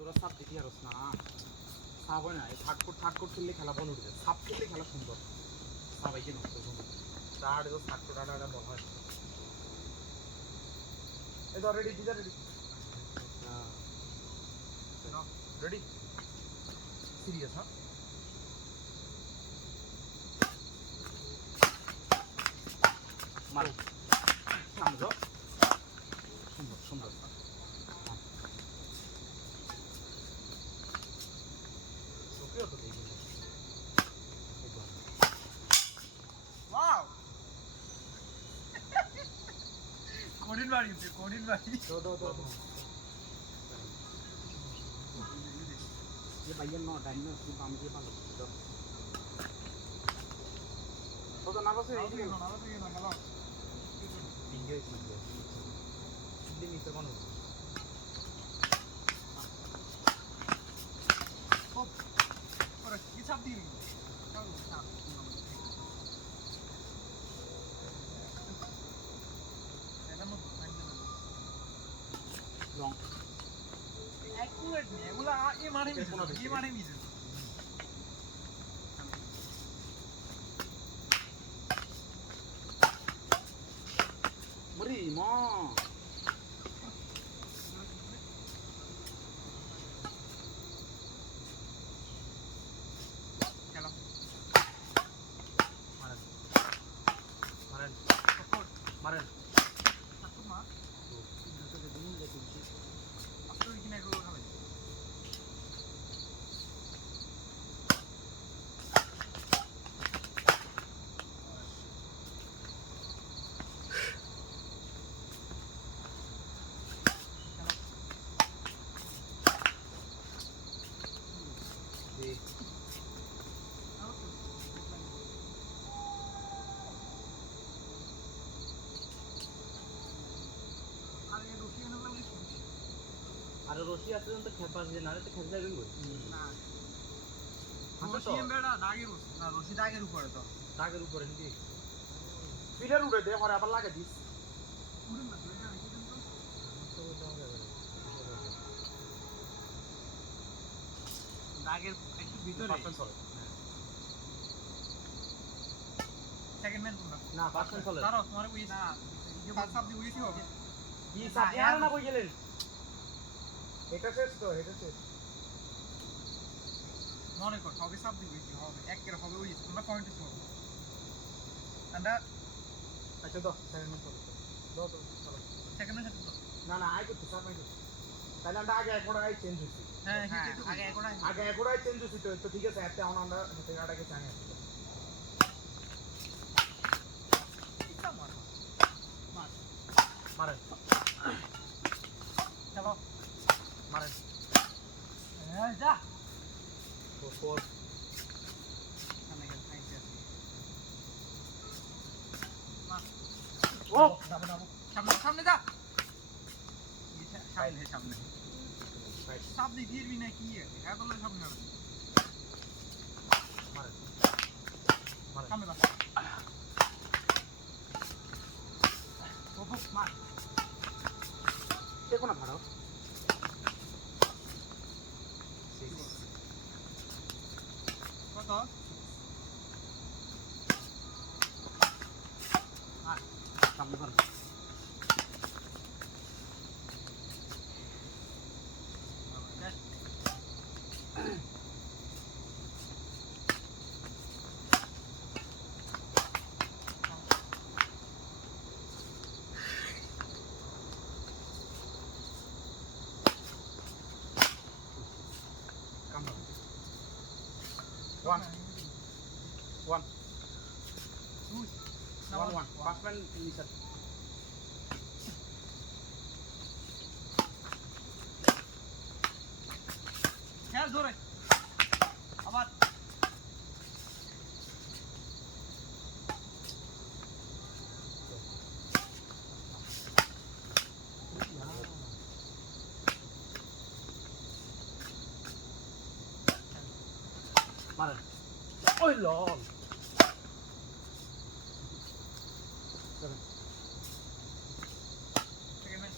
তোরা সাপ দেখি আরস না সাপ হয় না এই থার্ড কোর্ট খেললে খেলা বল উঠে যায় সাপ খেললে খেলা সুন্দর সবাইকে নষ্ট সুন্দর থার্ড কোর্ট আটা বল হয় এই ধর রেডি দিদা রেডি রেডি সিরিয়াস হ্যাঁ মারো সামনে যাও সুন্দর সুন্দর ওকেও তো দেখি ওয়াও কোডিন বাড়ি दो ये भैया नो टाइम में उसकी काम किया पालो तो ना बस ये হ্যালো इंगे इंगे नीचे कौन ওরা কি চাপ দিয়ে लॉन्ग অ্যাকুরেট নেই এগুলা এই মানে মিছে मरी मां চলো मारन मारन मारन সাতু মা तो के दिन ले कुछ আপনার কি না এগুলো খাবেন আর এই রুটি এনে লাগলে আর রশি আছে তো খেপ পাস যে না তো খেপ যাবেন কই না আছে তো রশি এমবেড়া দাগের রশি না রশি দাগের উপরে তো দাগের উপরে নাকি ফিডার উড়ে দে পরে আবার লাগা দিস উড়ে না এটা কি কিন্তু দাগের একটু ভিতরে পার্সেন্ট চলে সেকেন্ড ম্যান তোমরা না পার্সেন্ট চলে দাঁড়াও তোমার ওই না এই পাঁচ সাপ দিয়ে উইছি হবে কি সাথে আর না কই গেলেন এটা শেষ তো এটা শেষ মনে কর হবে সাপ দিয়ে উইছি হবে একের হবে উইছি তোমরা পয়েন্ট দিছো আমরা আচ্ছা তো সেকেন্ড ম্যান চলে দো চলো সেকেন্ড ম্যান তো না না আই করতে সাপ আই করতে তাহলে আমরা আগে একবার আই চেঞ্জ হইছি হ্যাঁ আগে একবার আই চেঞ্জ হইছি তো ঠিক আছে এতে আমরা হেতে আটাকে চাই আছে মারেন চলো মারেন হ্যাঁ যা ফোর সামনে গেল আইছে ও সামনে যা সামনে সাপ দিয়ে দিবি না কি এত লোক সামনে যাবে মারেন মারেন সামনে যা ওপো মার দেখো না ভাড়া কত সামনে কর One. Passman Lisa. খেল ধরে আবার Maren. Ôi lol. Second man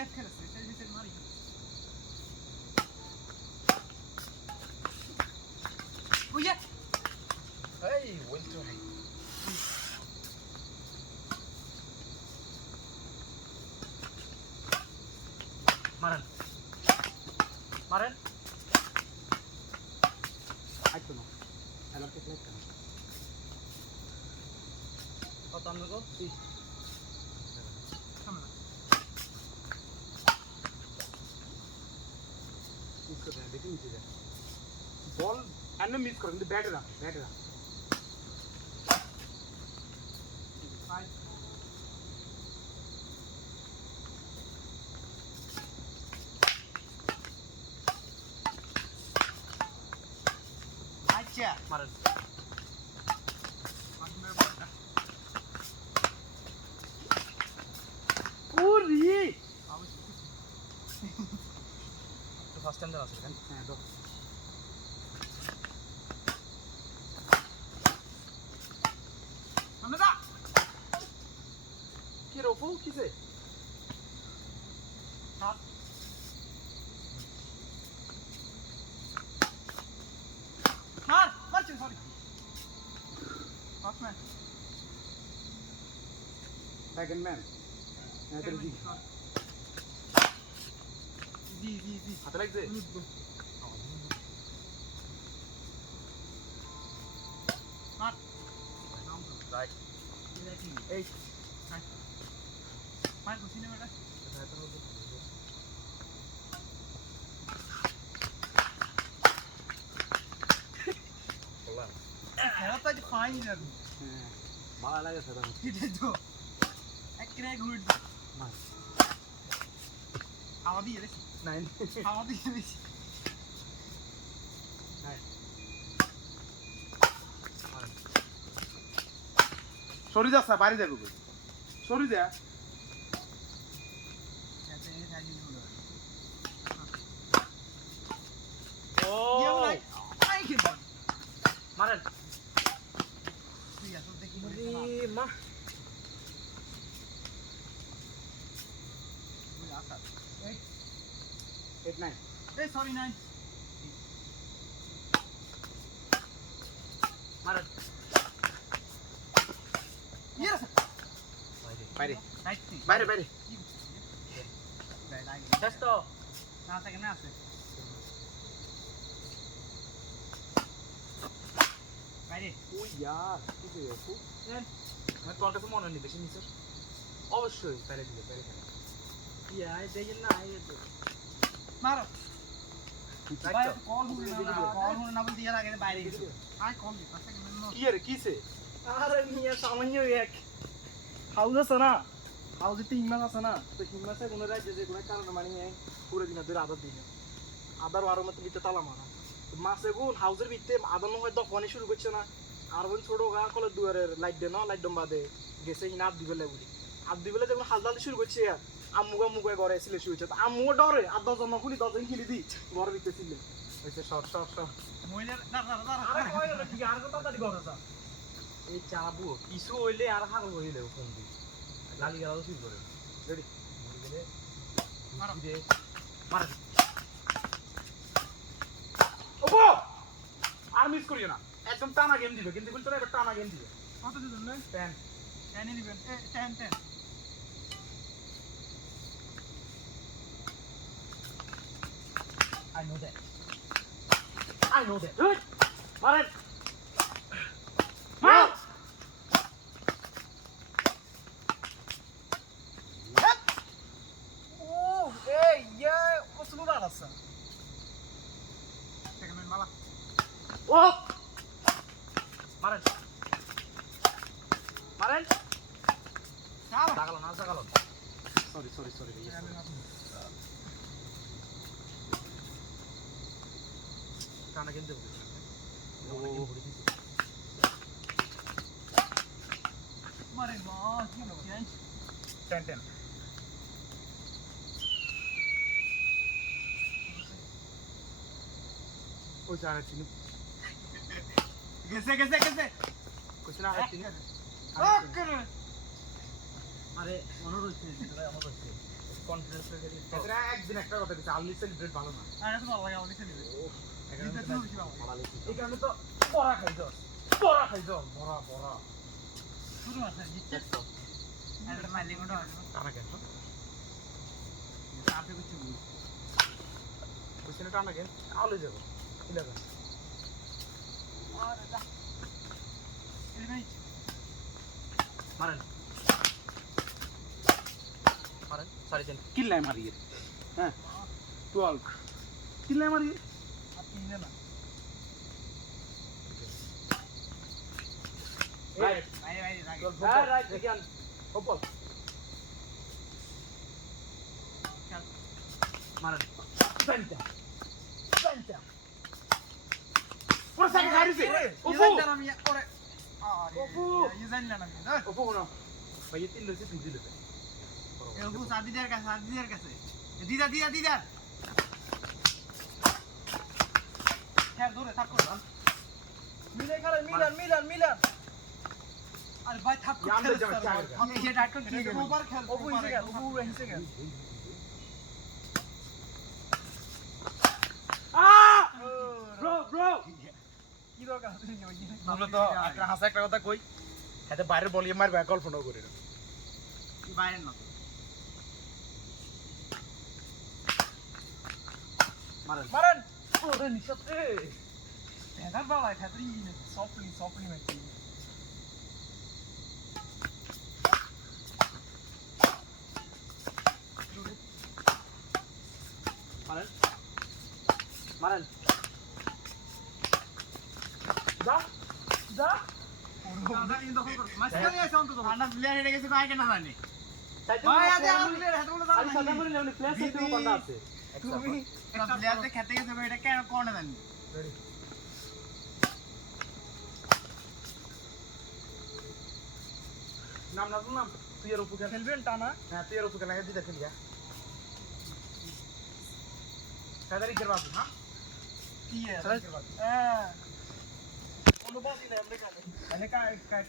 said খেলেছে সেট মারি বুঝে এই ওয়েল টু হাই মারেন মারেন আইতো না এলার কে প্লেট কেন কত আমরা গো সামনে মিস করে দেন দেখি নিচে যায় বল এনে মিস করে কিন্তু ব্যাটে না ফাইভ আচ্ছা মারেন মারমের বলটা ওরে অবশ্যই তো ফার্স্ট টাইম দেন আছে কেন হ্যাঁ দাও সামনে দা কি রোপো কিসে সাত মারছি sorry first man second man হ্যাঁ তো জি হাতে লাগছে মার রাইট এই মার সিনেমাটা খেলাটা যে ফাইন যাবে হ্যাঁ ভালো লাগে সেটা এটাই তো এক ক্র্যাক হুড মার হাওয়া দিয়ে দেখি নাইন হাওয়া দিয়ে দেখি সরি যাচ্ছে বাইরে যাবে সরি যা ও মারেন মা 8-9 সরি নাই মারেন বাইরে বাইরে বাইরে ব্যস্ত না থাকে না আছে বাইরে ওই ইয়ার কি যে আপু আমি তোর কাছে মনে নেই বেশি নিচে অবশ্যই বাইরে দিবে বাইরে খেলে ইয়া দেখেন না আই মারো ভাই কল হুনে না বলতে ইয়ার আগে বাইরে গেছে আই কল দি পাঁচ সেকেন্ড নো ইয়ার কিসে আরে মিয়া সামান্য এক হাউস আছে না হাউসে তিন মাস আছে না তো তিন মাসে কোনো রাজ্যে যে কোনো কারণে মানে পুরো দিন ধরে আদার দিন আদার বারো মতো ভিতরে তালা মারা মাসে গুণ হাউসের ভিতরে আদার নয় দফানি শুরু করছে না আর বোন ছোট গা কলে দুয়ারের লাইট দে না লাইট দম বাদে গেছে কিনা আপ দিবেলে বলি আপ দিবেলে যখন হালদালি শুরু করছে আম্মুগা মুগে ঘরে এসে শুয়েছে আম্মুও ডরে আর দরজা খুলি দরজা খুলি দি ঘরের ভিতরে ছিল হয়েছে সর মহিলার দাঁড়া আরে কই গেল ঠিক আর কত তাড়াতাড়ি ঘরে যা এই চাবু কিছু হইলে আর হাগল হইলে ফোন দি লালি গেল শুরু করে রেডি মরে গেলে মারো দে মার ওগো আর মিস করিও না একদম টানা গেম দিবে কিন্তু বলতো এবার টানা গেম দিবে কত দিবেন না 10 10 দিবেন 10 I know that. I know that. Good. Marin. Mar. ও এই ইয়া ওসলু রাসা সেকেন্ড মালা Oh. Marin. Marin. চাও Sagalo na sagalo. Sorry. Kana gem devo. Oh. মারে বাস কি হলো 10. ওই জানা ছিল গেছে কিছু না হয় ওকে আরে মনে রয়েছে আমার রয়েছে কনফিডেন্স রেখে দিই তো। এছাড়া একদিন একটা কথা দিচ্ছে আর্লি সেলিব্রেট ভালো না আর এত ভালো লাগে আমাকে ছেড়ে এখানে দিতে তো বেশি ভালো লাগে এই কারণে তো বড়া খাইছ বড়া বড়া শুরু আছে জিতছে এটা মাইলে কোন আছে টানা কেন আপনি কিছু বুঝছেন টানা কেন আউলে যাব ইলেভেন আরে যা এই ভাই মারেন সাড়ে তিন কিল্লায় মারিয়ে হ্যাঁ 12 কিল্লায় মারিয়ে আপনি না না রাইট ভাই ভাই রাগে হ্যাঁ রাইট বিজ্ঞান ওপল মারেন পেন্টা পুরো সাইকে খাইছে ওপো আমি ওরে ওপো এই জানলা না ওপো না ভাই তিন লইছে তুই দিলে এই ওপো সাদিদার কাছে দিদা খেল ধরে থাপ কর মিলে খেলে মিলান আরে ভাই থাপ কর ইয়াম দে যাবে চার আমি এই ডাক্তার কি ওভার খেল অপু হিসে গেল অপু হিসে গেল ব্রো কি দরকার তুই মূলত একটা হাসা একটা কথা কই হাতে বাইরের বলিয়ে মারবে কল্পনা করে কি বাইরে না মারেন ওরে নিশাত এ ভেদার বাবা খাতরি সফটলি মারছি মারেন যা দাদা ইন দখল কর মাঝখানে আছে অন্তত আন্ডা প্লেয়ার হেডে গেছে ভাই কেন জানি চাইতে ভাই আজ আর প্লেয়ার হাতে বলে আমি সাদা মনে নেই প্লেস এতে বান্দা আছে তুমি একটা প্লেয়ার তে খেতে গেছে এটা কেন কোন জানি নাম নাম তুই এর উপর খেলবেন টানা হ্যাঁ তুই এর উপর লাগে দিতে খেলিয়া কাদারি করবাবি হ্যাঁ কি হ্যাঁ কোনো বাজি না আমরা কাটে মানে